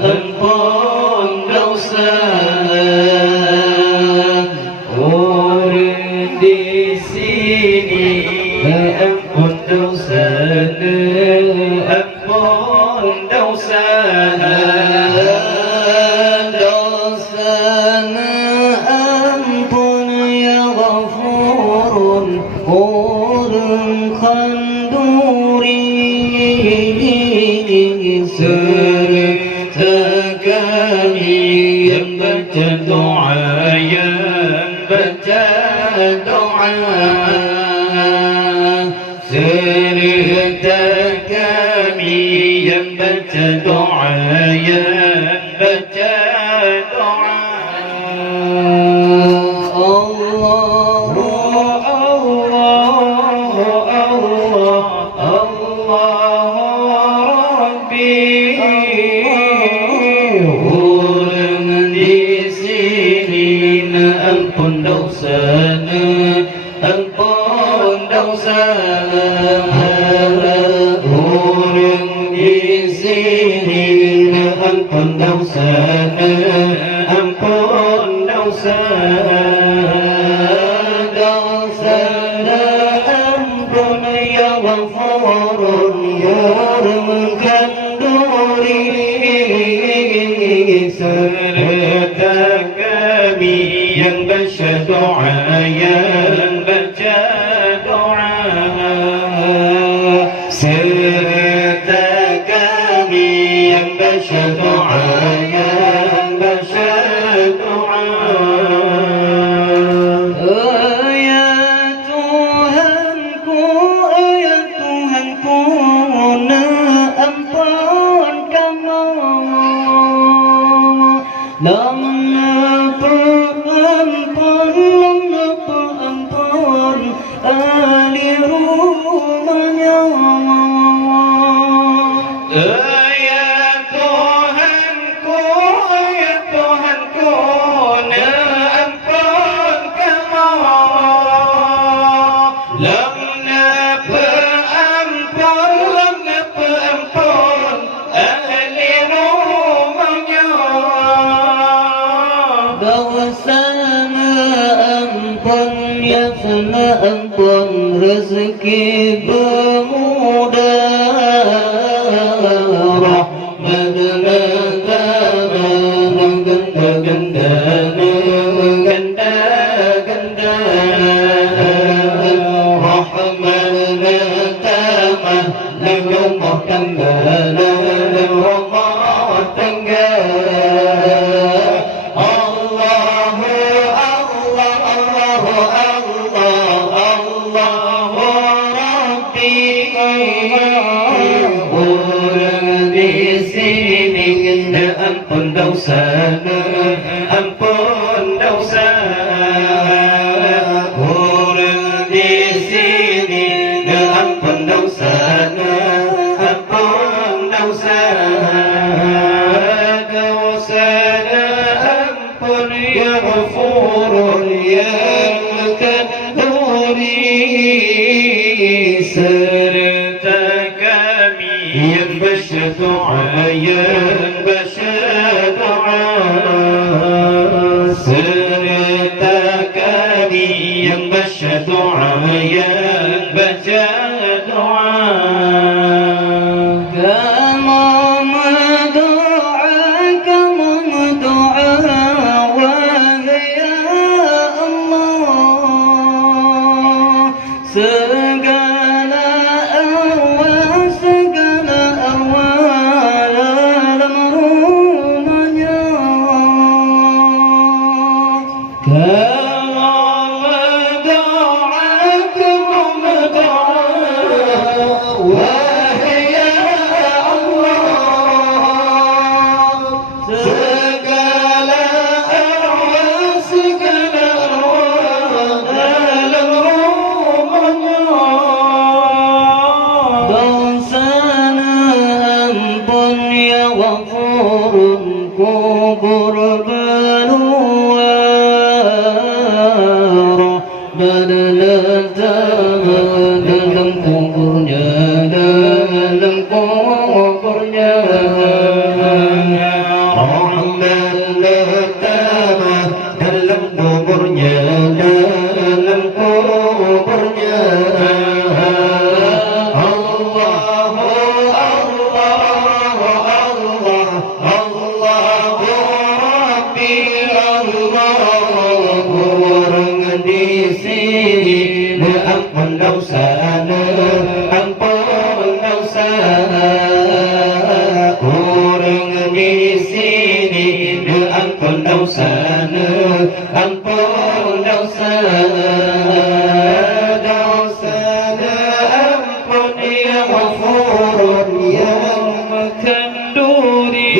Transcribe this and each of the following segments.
ampun dosa orang di sini ampun dosa ampun dosa dosana ampun ya ghafurun orang khanduri serta kami yang baca doa yang baca doa serta kami yang baca doa yang baca doa ampun dosana ampun dosana orang di sini ampun dosana ampun dosana dosana ampun ya ghafurun ya khanduri serta kami yang baca doa yang baca doa serta kami yang baca doa yang baca doa ya Tuhanku na ampun kamu ampun ahli rumahnya ya Tuhanku na ampun kamu lamna peampun ahli rumahnya dosana ampun ya sana ampun rezeki bermudah rahmatna ganda rahmatna tamah rumah tangga rumah tangga orang di sini ampun dosana ampun dosa orang di sini ampun dosana ampun dosa dosana ampun ya ghafurun ya khanduri serta kami yang baca doa yang baca doa serta kami yang baca doa yang baca doa kamu mendoa wahai Allah segala awal dalam rumahnya wahai Allah segala awal dalam rumahnya dosana ampun ya ghafurun kubur berluar dalam kuburnya Rahman pertama dalam kuburnya, dalam kuburnya. Allahu Rabbi, Allahu orang di sini ampun dosana, ampun dosa. Orang di sini ampun dosana, ampun dosa. Dosana ampun ya Ghafur ya Makanduri,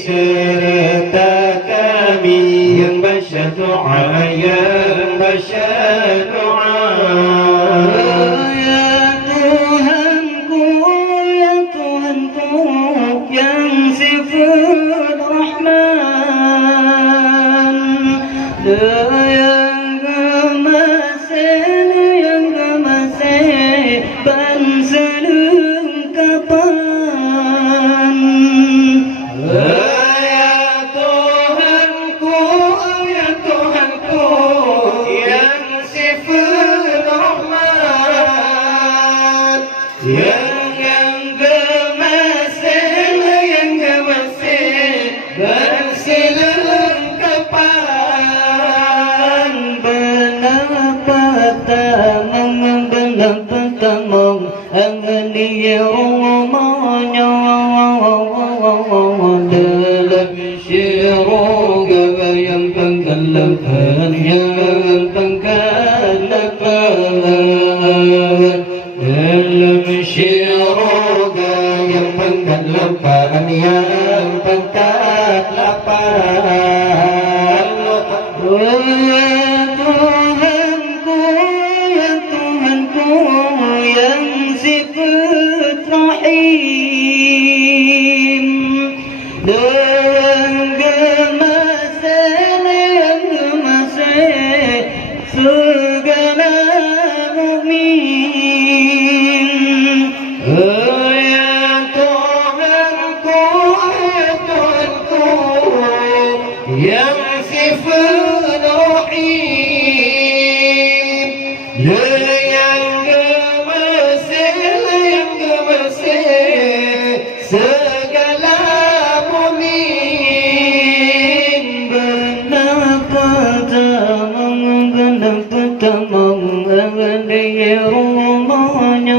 serta kami yang baca doa, yang baca doa. Ya Tuhanku, ya Tuhanku yang sifat Rahman, yang gemasih ban selengkapan. Ya Tuhanku, ya Tuhanku yang sifat Rahman, yang gemasih ban selengkapan. Benapa tamang, benapa tamang angani rumahnya dalam syurga yang penggelapan, yang penggelapan. Dalam syurga yang penggelapan, yang penggelapan. Ya Tuhanku yang sifat Rahim, yang gemasih segala mukmin. Ya Tuhanku, ya Tuhanku yang sifat Rahim, yang gemasih segala mukmin. Benapa tamang angani rumahnya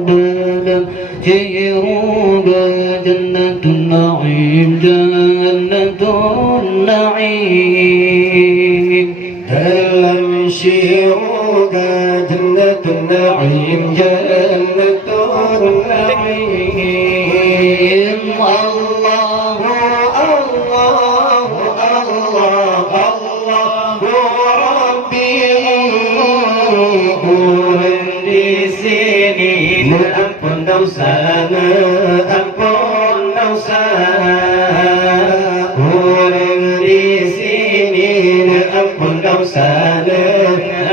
dalam syurga jannatun na'im, jannatun na'im. Dalam syurga jannatun na'im, jannatun na'im. Allahu Rabbi, orang di sini ampun dosana, ampun dosa. Orang di sini ampun dosana,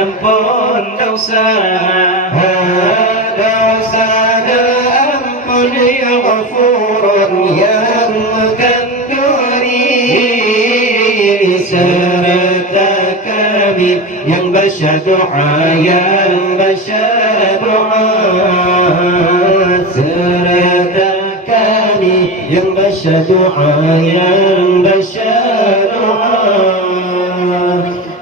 ampun dosa. Dosana ampun ya Ghafur ya Makanduri, serta kami yang baca doa, yang baca doa. Serta kami yang baca doa, yang baca doa.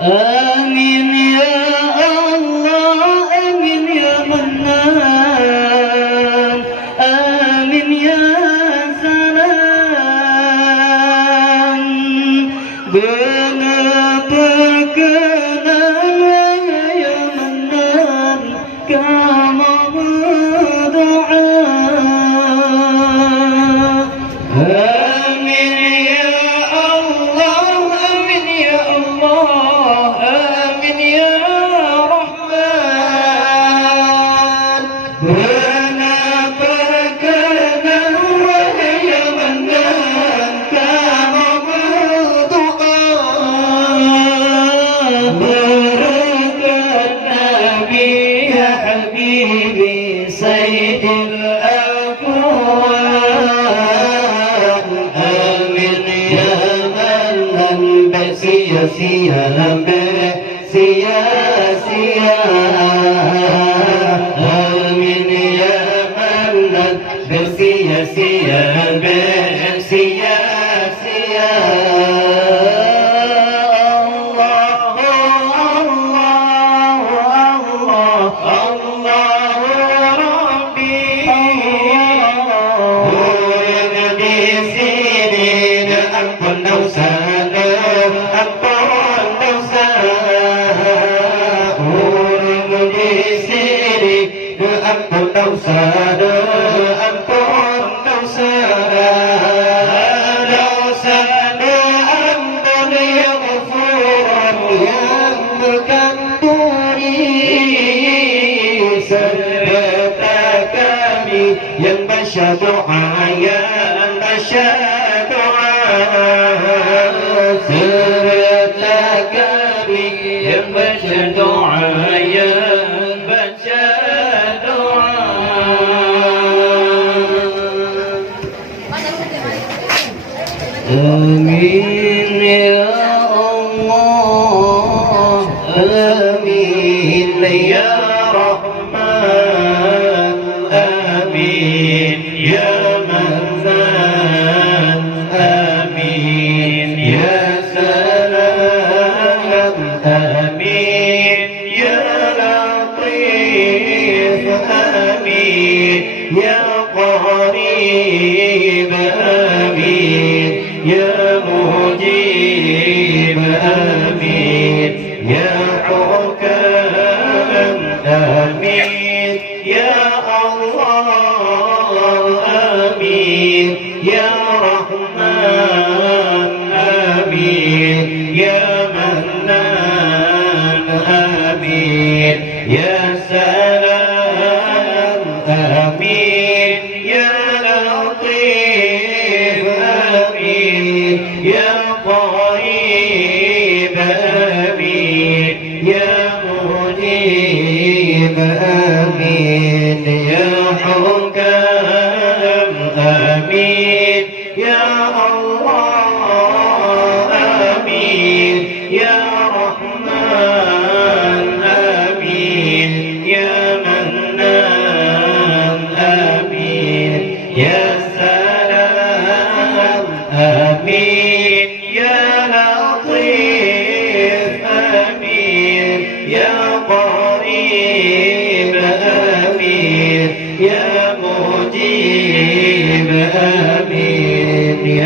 Amin ya Allah, amin ya Mannan, amin ya Salam. Benapa kenal ya Mannan kamu berdoa. Amin ya آمين يا منان برسيا برسيا آمين يا الله آمين يا رحمن آمين يا منان آمين يا سلام آمين يا لطيف آمين يا قريب آمين يا مجيب آمين يا حكام آمين يا الله آمين يا رحمن آمين يا منان آمين يا سلام آمين يا لطيف آمين يا قريب آمين يا مجيب آمين يا حكام آمين يا الله آمين يا رحمن آمين يا منان آمين يا سلام آمين يا لطيف آمين يا قريب آمين يا مجيب آمين يا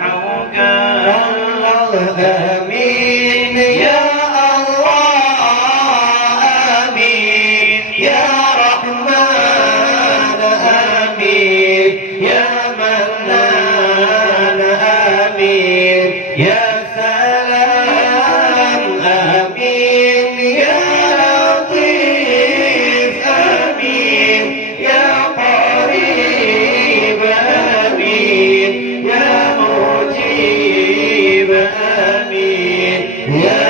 حكام آمين يا الله آمين يا رحمن آمين يا منان آمين يا سلام آمين يا لطيف آمين يا قريب آمين يا مجيب آمين يا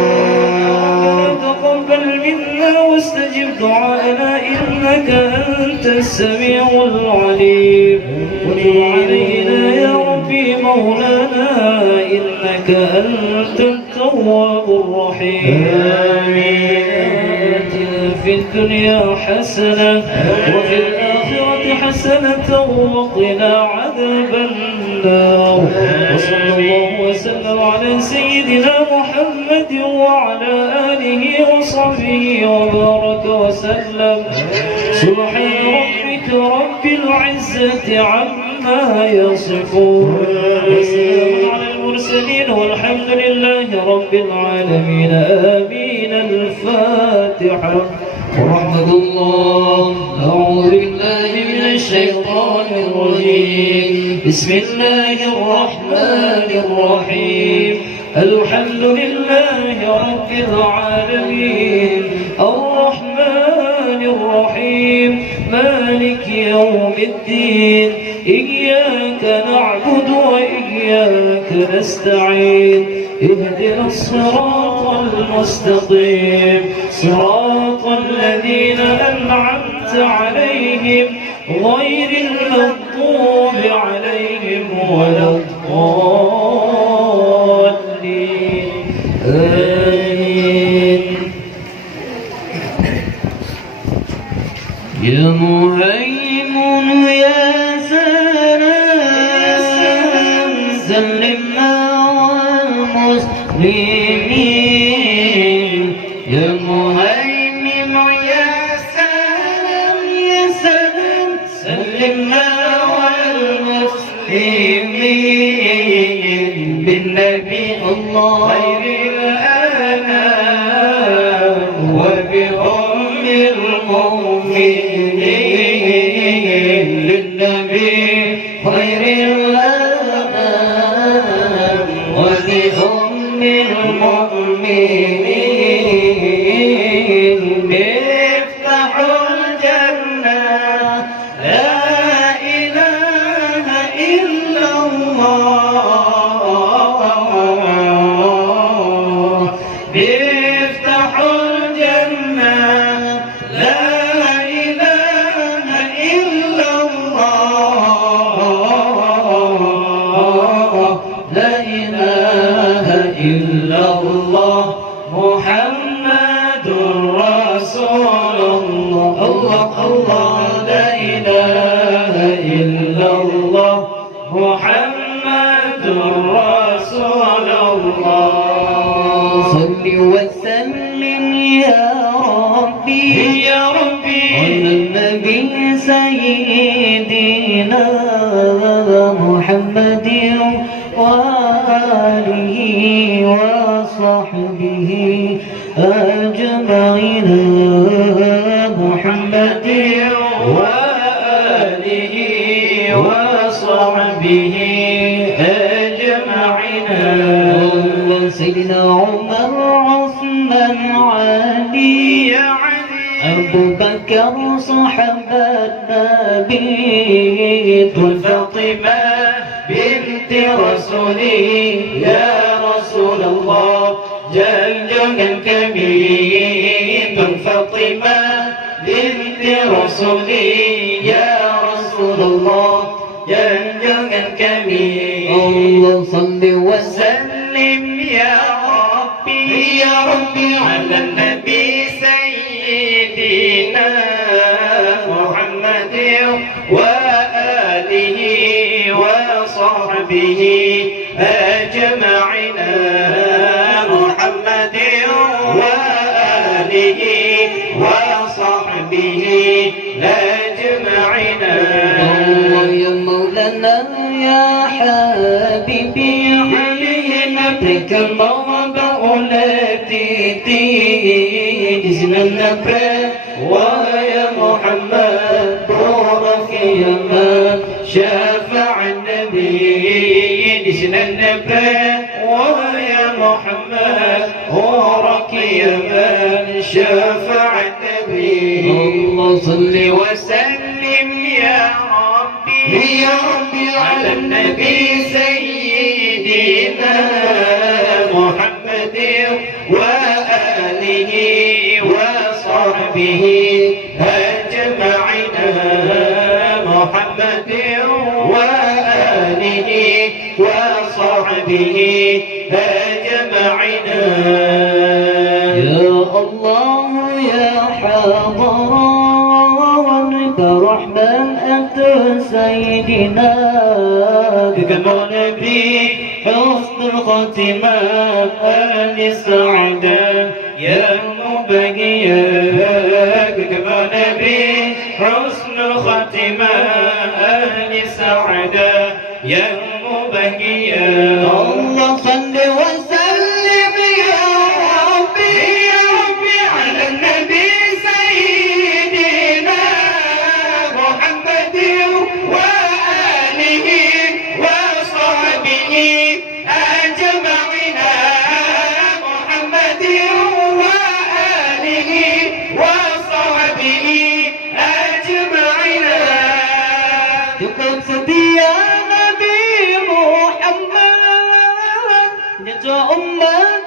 حكام تقبل منا واستجب دعاءنا إنك أنت السميع العليم وتب علينا يا ربي مولانا إنك أنت التواب الرحيم آمين في الدنيا حسنة وفي الآخرة حسنة وقنا عذاب النار وصلى الله وسلم على سيدنا محمد وعلى آله وصحبه وبارك وسلم سبحان ربك رب العزة عما يصفون وسلام على المرسلين والحمد لله رب العالمين آمين. الفاتحة. ورحمة الله. أعوذ بالله من الشيطان الرجيم. بسم الله الرحمن الرحيم. الحمد لله رب العالمين الرحمن الرحيم مالك يوم الدين إياك نعبد وإياك نستعين اهدنا الصراط المستقيم صراط الذين أنعمت عليهم غير المغضوب عليهم ولا الضالين. يا مهيمن يا سلام سلم مع المسلمين يا مهيمن يا سلام يا سلام سلم مع المسلمين بالنبي الله خير الأنام وبأم المؤمنين للنبي خير الأنام وبأم المؤمنين مفتاح الجنة لا إله إلا الله مفتاح الجنة لا إله إلا الله لا إله إلا الله محمد رسول الله الله الله لا إله إلا الله محمد رسول الله صل وسلم يا ربي على النبي سيدنا محمد وآله وصحبه أجمعين محمد وآله وصحبه أجمعين سيدنا عمر عثمان علي أبو بكر صحابة النبي فاطمة بنت رسولي يا رسول الله جل كبير فاطمة بنت رسولي يا رسول الله جل كبير الله صل وسلم يا ربي على النبي سيدنا محمد وآله وصحبه أجمعين محمد وآله وصحبه أجمعين الله يا مولانا يا حبيبي نبيك الموضع التي تجزنا النبي ويا محمد بارك يا من شفع النبي جزنا النبي ويا محمد بارك يا من شفع النبي الله صل وسلم يا ربي على النبي سيدنا محمد وآله وصحبه أجمعين محمد وآله وصحبه أجمعين يا الله يا حضران كرحمن أنت سيدنا كما نبي حسن الخاتمة أهل السعادة يا مبهيا كما نبي حسن الخاتمة أهل السعادة يا مبهيا الله صل وسلم يا ربي على النبي سيدنا محمد وآله وصحبه أجمعين محمد وآله وصحبه أجمعين يقصد يا نبي محمد جزاء أمة